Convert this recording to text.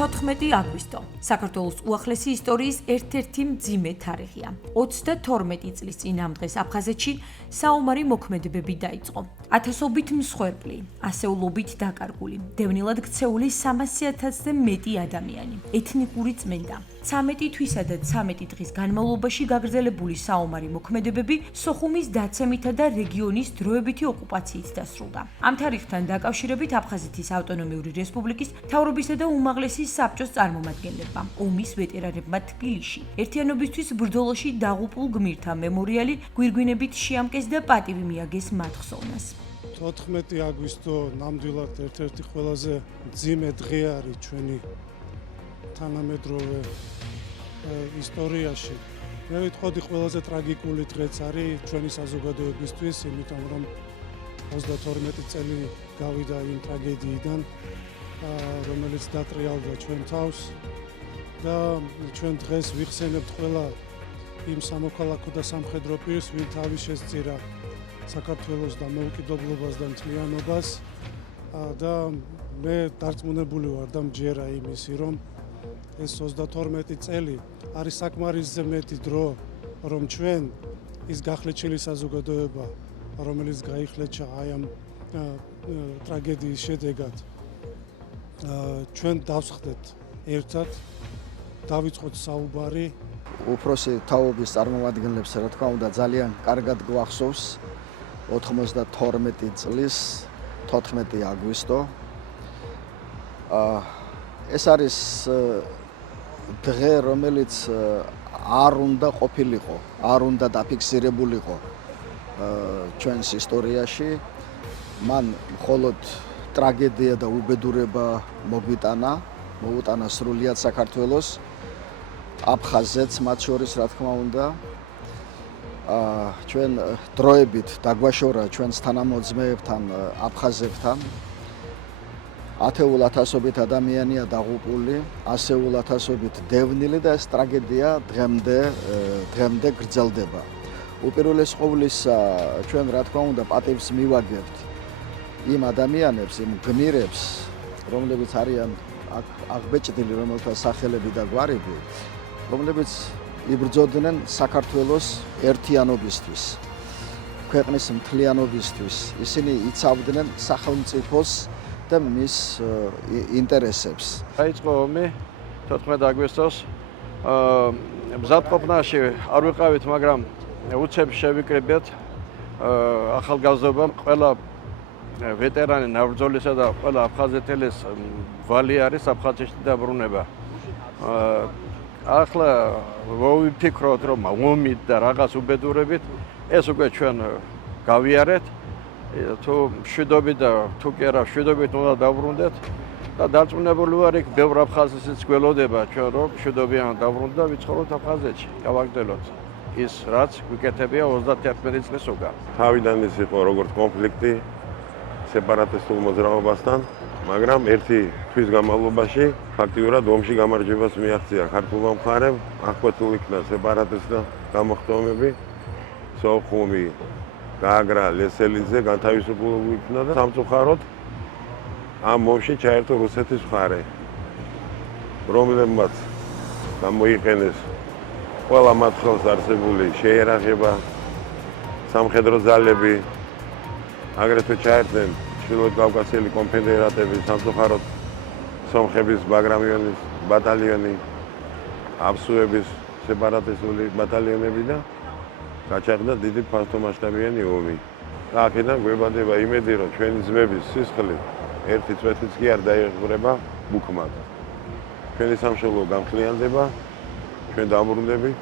14 აგვისტო. საქართველოს უახლესი ისტორიის ერთ-ერთი მძიმე თარიღია. 32 წლის წინ ამ დღეს აფხაზეთში საომარი მოქმედებები დაიწყო. ათასობით მსხვერპლი, ასეულობით დაკარგული, დევნილად ქცეული 300,000-ზე მეტი ადამიანი, ეთნიკური წმენდა. 13 თვისა და 13 დღის განმავლობაში გაგრძელებული საომარი მოქმედებები სოხუმის დაცემითა და რეგიონის დროებითი ოკუპაციით დასრულდა. ამ თარიღთან დაკავშირებით აფხაზეთის ავტონომიური რესპუბლიკის მთავრობისა და უმაღლესი საბჭოს წარმომადგენლებმა, ომის ვეტერანებმა თბილისში ერთიანობისთვის ბრძოლაში დაღუპულ გმირთა მემორიალი გვირგვინებით შეამკეს და პატივი მიაგეს მათ ხსოვნას. 14 აგვისტო ნამდვილად ერთ-ერთი ყველაზე მძიმე დღე არის ჩვენი თანამედროვე ისტორიაში. მე ვიტყოდი ყველაზე ტრაგიკული დღეც არის ჩვენი საზოგადოებისთვის, იმიტომ რომ 32 წელი გავიდა იმ ტრაგედიიდან, რომელიც დატრიალდა ჩვენ თავს და ჩვენ დღეს ვიხსენებთ ყველა იმ სამოქალაქო და სამხედრო პირს, ვინ თავის შესწირა საქართველოს და მოვუკიდებლობას და მთლიანობას და მე დარწმუნებული ვარ და მჯერა იმისი, რომ ეს 32 წელი არის საკმარისზე მეტი დრო, რომ ჩვენ ის გახლეჩილი საზოგადოება, რომელიც გაიხლეჩა აი ამ ტრაგედიის შედეგად, ჩვენ დავსხდეთ ერთად, დავიწყოთ საუბარი. უფროსი თაობის წარმომადგენლებს, რა თქმა უნდა, ძალიან კარგად გვახსოვს 92 წლის 14 აგვისტო. ეს არის დღე, რომელიც არ უნდა ყოფილიყო, არ უნდა დაფიქსირებულიყო ჩვენს ისტორიაში. მან მხოლოდ ტრაგედია და უბედურება მოუტანა სრულიად საქართველოს, აფხაზეთს მათ შორის, რა თქმა უნდა. ჩვენ დროებით დაგვაშორა ჩვენს თანამოძმეებთან, აფხაზებთან. ათეულ ათასობით ადამიანია დაღუპული, ასეულ ათასობით დევნილი და ეს ტრაგედია დღემდე გრძელდება. უპირველეს ყოვლისა, ჩვენ რა თქმა უნდა პატივს მივაგებთ იმ ადამიანებს, იმ გმირებს, რომლებიც არიან აღბეჭდილი, რომელთა სახელები და გვარები, რომლებიც იბრძოდნენ საქართველოს ერთიანობისთვის, ქვეყნის მთლიანობისთვის. ისინი იცავდნენ სახელმწიფოს და მის ინტერესებს. დაიწყო ომი 14 აგვისტოს. მზადყოფნაში არ ვიყავით, მაგრამ უცებ შევიკრიბეთ ახალგაზრდობამ. ყველა ვეტერანი ნაბრძოლისა და ყველა აფხაზეთელის ვალი არის აფხაზეთში დაბრუნება. ახლა ვიფიქროთ, რომ ომით და რაღაც უბედურებით ეს უკვე ჩვენ გავიარეთ. თუ მშვიდობით და თუ კი არა მშვიდობით უნდა დაბრუნდეთ და დარწმუნებული ვარ, იქ ბევრ აფხაზეთს გველოდება ჩვენ, რომ მშვიდობიან დაბრუნდეთ და ვიცხოვროთ აფხაზეთში, გავაგრძელოთ ის, რაც გვიკეთებია 31 წლის უკან. თავიდან ის იყო როგორც კონფლიქტი სეპარატისტულ მოძრაობასთან, მაგრამ ერთი თვის განმავლობაში ფაქტიურად ომში გამარჯვებას მიაღწია ქართულმა მხარემ, აღკვეთილ იქნა სეპარატისტთა გამოხდომები, სოხუმი, გაგრა, ლესელიძე განთავისუფლებული იქნა და სამწუხაროდ ამ ომში ჩაერთო რუსეთის მხარე, რომლებმაც გამოიყენეს ყველა მათ ხელს არსებული შეიარაღება, სამხედრო ძალები, აგრეთვე ჩაერთნენ ჩრდილოეთ კავკასიელი კონფედერატები, სამწუხაროდ სომხების ბაგრამიონის ბატალიონი, აბსუების სეპარატისტული ბატალიონები და გაჩაღდა დიდი ფართომასშტაბიანი ომი. და აქედან გვებადება იმედი, რომ ჩვენი ძმების სისხლი ერთი წვეთიც კი არ დაიღვრება ბუქმად. ჩვენი სამშობლო გამხლიანდება, ჩვენ დავბრუნდებით.